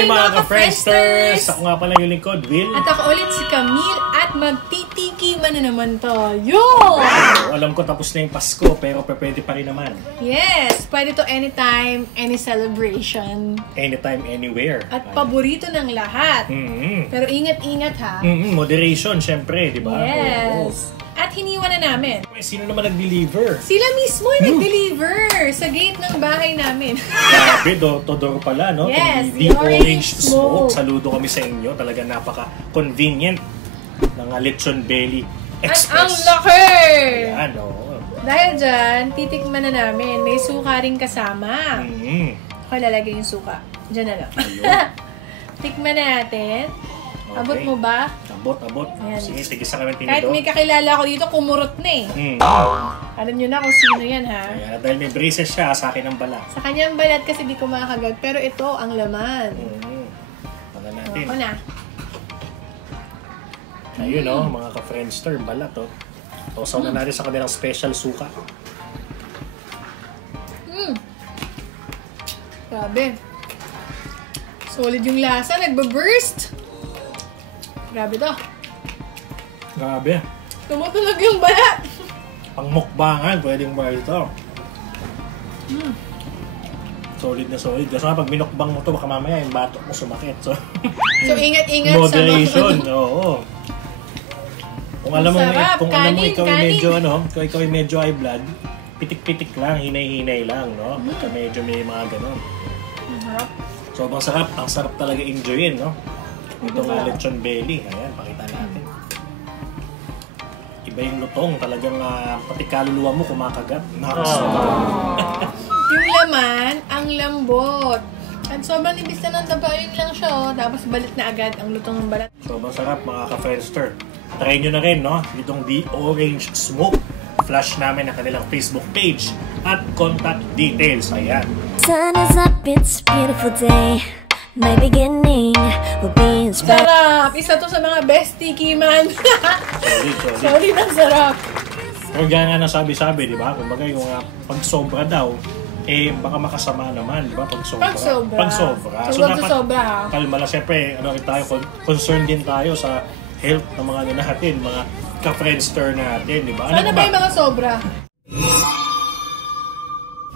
Hi mga ka-Friendsters! Ako nga pala yung lingkod, Will. At ako ulit si Camille at magtitikiman na naman tayo! Wow, alam ko tapos na yung Pasko pero pwede pa rin naman. Yes! Pwede to anytime, any celebration. Anytime, anywhere. At paborito ng lahat. Pero ingat-ingat ha. Moderation, syempre, di ba? Yes! At hiniwan na namin. Sino naman nag-deliver? Sila mismo yung nag-deliver sa gate ng bahay namin. Grabe, door-to-door pala, no? Yes, The Orange Smoke. Saludo kami sa inyo. Talaga napaka-convenient ng Lechon Belly Express. At ang laki! Ayan, oo. Dahil dyan, titikman na namin. May suka rin kasama. Ako lalagay yung suka. Diyan na lang. Tikman na natin. Okay. Abot mo ba? Abot. Ayan. Sige, tigisa kami tinido. Kahit may kakilala ko dito, kumurot na eh. Alam nyo na kung sino yan ha. Ayan, dahil may braces siya, sa akin ang balat. Sa kanyang balat kasi di ko makakagat. Pero ito ang laman. Pala natin. Ako na. Ayun o, mga ka-Friendster, balat o. Tosaw na natin sa kanilang special suka. Grabe. Solid yung lasa, nagbaburst. Grabe to. Grabe. Tumutunog yung balat. Pang mukbangan, pwedeng ba ito? Solid na solid. Kasi nga pag minukbang mo to, baka mamaya yung batok mo sumakit. So ingat-ingat sa moderation, oo. Kung alam mo, ikaw ay medyo ikaw ay medyo high blood, pitik-pitik lang, hinay-hinay lang, no? Pagka medyo may mga ganon. Sobrang sarap. Ang sarap talaga enjoyin, no? Ito nga Lechon Belly. Ayan, pakita natin. Iba yung lutong. Talagang pati kaluluwa mo kumakagat. Yung laman, ang lambot. At sobrang ibis na ng tabayin lang siya, oh. Tapos balit na agad ang lutong ng balat. Sobrang sarap mga ka-Friendster. Try nyo na rin, no? Itong The Orange Smoke. Flash namin ang kanilang Facebook page at contact details. Ayan. Sun is up, it's a beautiful day. My beginning will be inspired. Sarap! Isa to sa mga best tikiman. Sorry, ang sarap. Pero gaya nga nasabi-sabi, di ba? Kumbaga yung pag sobra daw, baka makasama naman, di ba? Pag sobra. So, dapat sobra, ha? Kalma lang. Siyempre, concerned din tayo sa health ng mga natin, mga ka-Friendster natin, di ba? Ano ba yung mga sobra?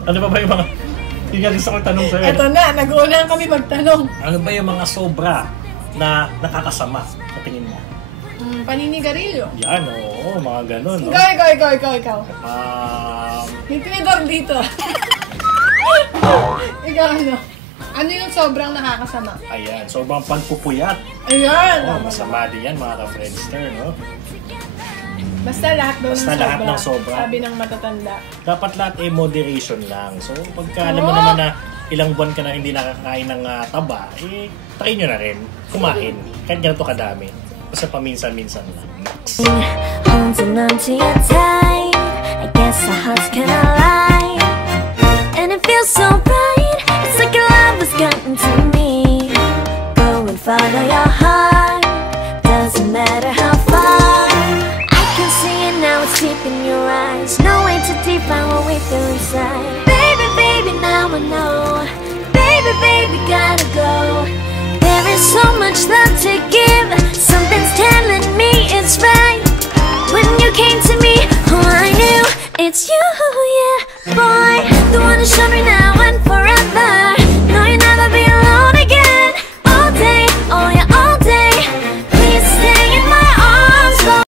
Ano ba yung mga... Hindi nga gusto ko tanong sa'yo. Eto na, nag-uunang kami magtanong. Ano ba yung mga sobra na nakakasama sa tingin mo? Paninigarilyo. Yan, oo, mga ganun, no? Ikaw. May tinidor dito. Ikaw, ano? Ano yung sobrang nakakasama? Ayan, sobrang pagpupuyat. Ayan! Masama din yan, mga ka-Friendster, no? Basta lahat ng sobra. Sabi ng matatanda. Dapat lahat moderation lang. So, pagka alam mo naman na ilang buwan ka na hindi nakakain ng taba, try nyo na rin. Kumain. Kahit ganito kadami. Basta paminsan-minsan lang. Holding on to your time, I guess our hearts can align. And it feels so right, it's like your love has gotten to me. Go and follow your heart, doesn't matter how far. Now it's deep in your eyes. No way to define what we feel inside. Baby, baby, now I know. Baby, baby, gotta go. There is so much love to give. Something's telling me it's right. When you came to me, oh, I knew it's you, yeah, boy. The one to show me now and forever.